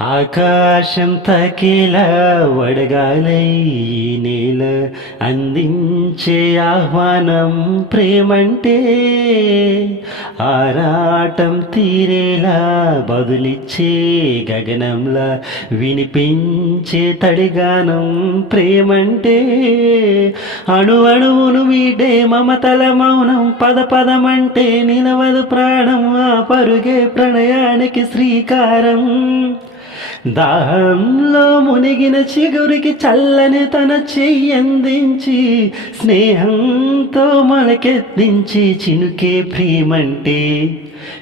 ఆకాశం తాకేలా వడగాలై ఈ నేల అందించే ఆహ్వానం ప్రేమంటే, ఆరాటం తీరేలా బదులిచ్చే గగనంలా వినిపించే తడిగానం ప్రేమంటే, అణు అణువును మీటే మమతల మౌనం పద పదమంటే నిలవదు ప్రాణం, ఆ పరుగే ప్రణయానికి శ్రీకారం. దాహంలో మునిగిన చిగురికి చల్లని తన చెయ్యందించి, స్నేహంతో మొలకెత్తించి చినుకే ప్రేమంటే,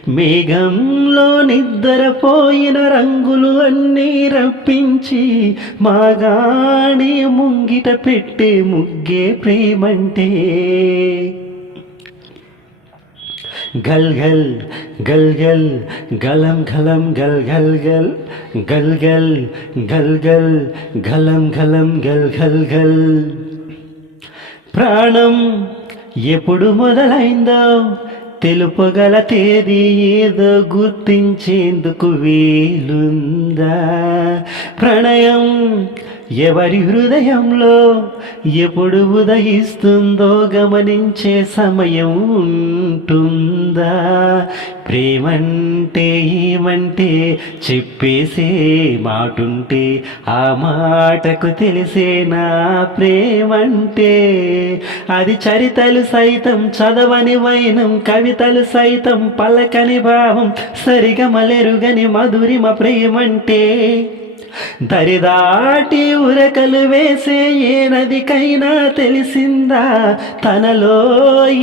మేఘంలో నిద్రపోయిన రంగులు అన్నీ రప్పించి మాగాణి ముంగిట పెట్టే ముగ్గే ప్రేమంటే. గల్ గల్ గల్ గల్ గలం గలం గల్ గల్ గల్ గల్ గల్ గల్ గల్ గలం గలం గల్ గల్ గల్. ప్రాణం ఎప్పుడు మొదలైందో తెలుపగల తేదీ ఏదో గుర్తించేందుకు వీలుందా? ప్రణయం ఎవరి హృదయంలో ఎప్పుడు ఉదయిస్తుందో గమనించే సమయం ఉంటుందా? ప్రేమంటే ఏమంటే చెప్పేసే మాటుంటే, ఆ మాటకు తెలిసే నా ప్రేమంటే. అది చరితలు సైతం చదవని వైనం, కవితలు సైతం పలకని భావం, సరిగమలెరుగని మధురిమ ప్రేమంటే. దరిదాటి ఉరకలు వేసే ఏ నదికైనా తెలిసిందా తనలో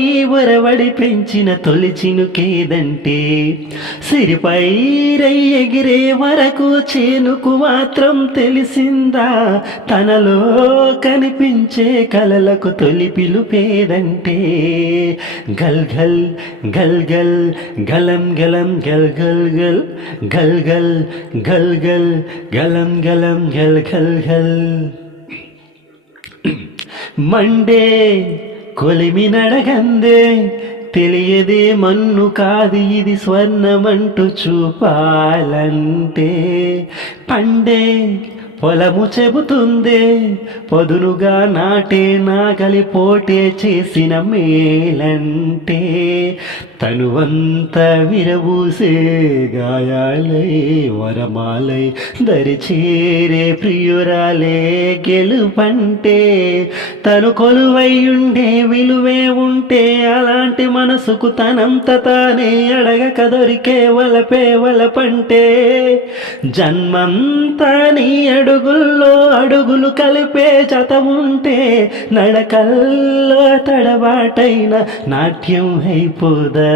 ఈ ఉరవడి పెంచిన తొలి చినుకేదంటే? సిరిపై రై ఎగిరే వరకు చేనుకు మాత్రం తెలిసిందా తనలో కనిపించే కలలకు తొలి పిలుపేదంటే? గల్ గల్ గల్ గల్ గలం గలం గల్ గల్ గల్ గల్ గల్ గల్ గల్ గలం గలం గల్ గల్ గల్. మండే కొలిమి నడగందే తెలియదే మన్ను కాదు ఇది స్వర్ణమంటూ చూపాలంటే, పండే పొలము చెబుతుందే పదునుగా నాటే నాగలి పోటే చేసిన మేలంటే, తనువంత విరబూసే గాయాలై వరమాలై దరిచేరే ప్రియురాలే గెలుపంటే, తను కొలువైయుండే విలువే ఉంటే అలాంటి మనసుకు తనంత తానే అడగక దొరికే వలపే వలపంటే. జన్మంతా నీ అడుగుల్లో అడుగులు కలిపే జత ఉంటే, నడకల్లో తడబాటైన నాట్యం అయిపోదా?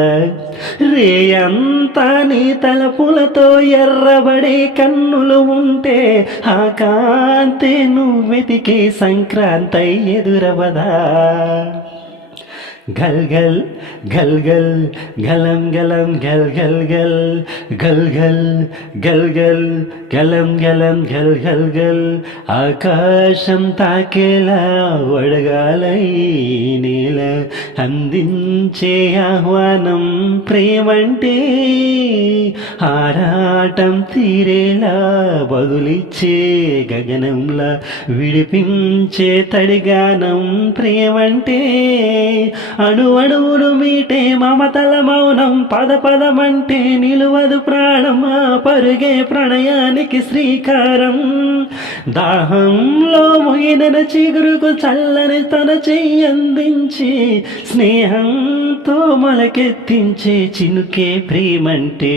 రేయంతా నీ తలపులతో ఎర్రబడే కన్నులు ఉంటే, ఆ కాంతి నువ్వెతికే సంక్రాంతి ఎదురవదా? గల్ గల్ గల్ గల్ గలం గలం గల్ గల్ గల్ గల్ గల్ గల్ గల్ గలం గలం గల్ గల్ గల్. ఆకాశం తాకేలా వడగాలై నేల అందించే ఆహ్వానం ప్రేమంటే, ఆరాటం తీరేలా బదులిచ్చే గగనంలా విడిపించే తడిగానం ప్రేమంటే, అణు అణువును మీటే మమతల మౌనం పద పదమంటే నిలువదు ప్రాణం, ఆ పరుగే ప్రణయానికి శ్రీకారం. దాహంలో ముగిన చిగురుకు చల్లని తన చెయ్యందించి, స్నేహంతో మొలకెత్తించే చినుకే ప్రేమంటే,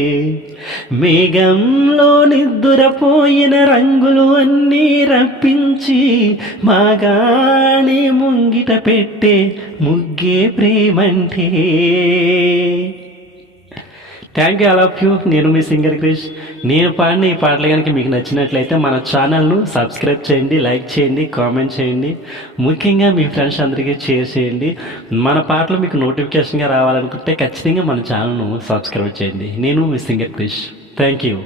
మేఘంలో నిద్దురపోయిన రంగులు అన్నీ రప్పించి మాగాణి ముంగిట పెట్టే ముగ్గే ప్రేమంటే. Thank you all of you. నేను మీ సింగర్ క్రిష్. నేను పాడిన ఈ పాటలు కనుక మీకు నచ్చినట్లయితే మన ఛానల్ను సబ్స్క్రైబ్ చేయండి, లైక్ చేయండి, కామెంట్ చేయండి, ముఖ్యంగా మీ ఫ్రెండ్స్ అందరికీ షేర్ చేయండి. మన పాటలు మీకు నోటిఫికేషన్గా రావాలనుకుంటే ఖచ్చితంగా మన ఛానల్ను సబ్స్క్రైబ్ చేయండి. నేను మీ సింగర్ క్రిష్. Thank you.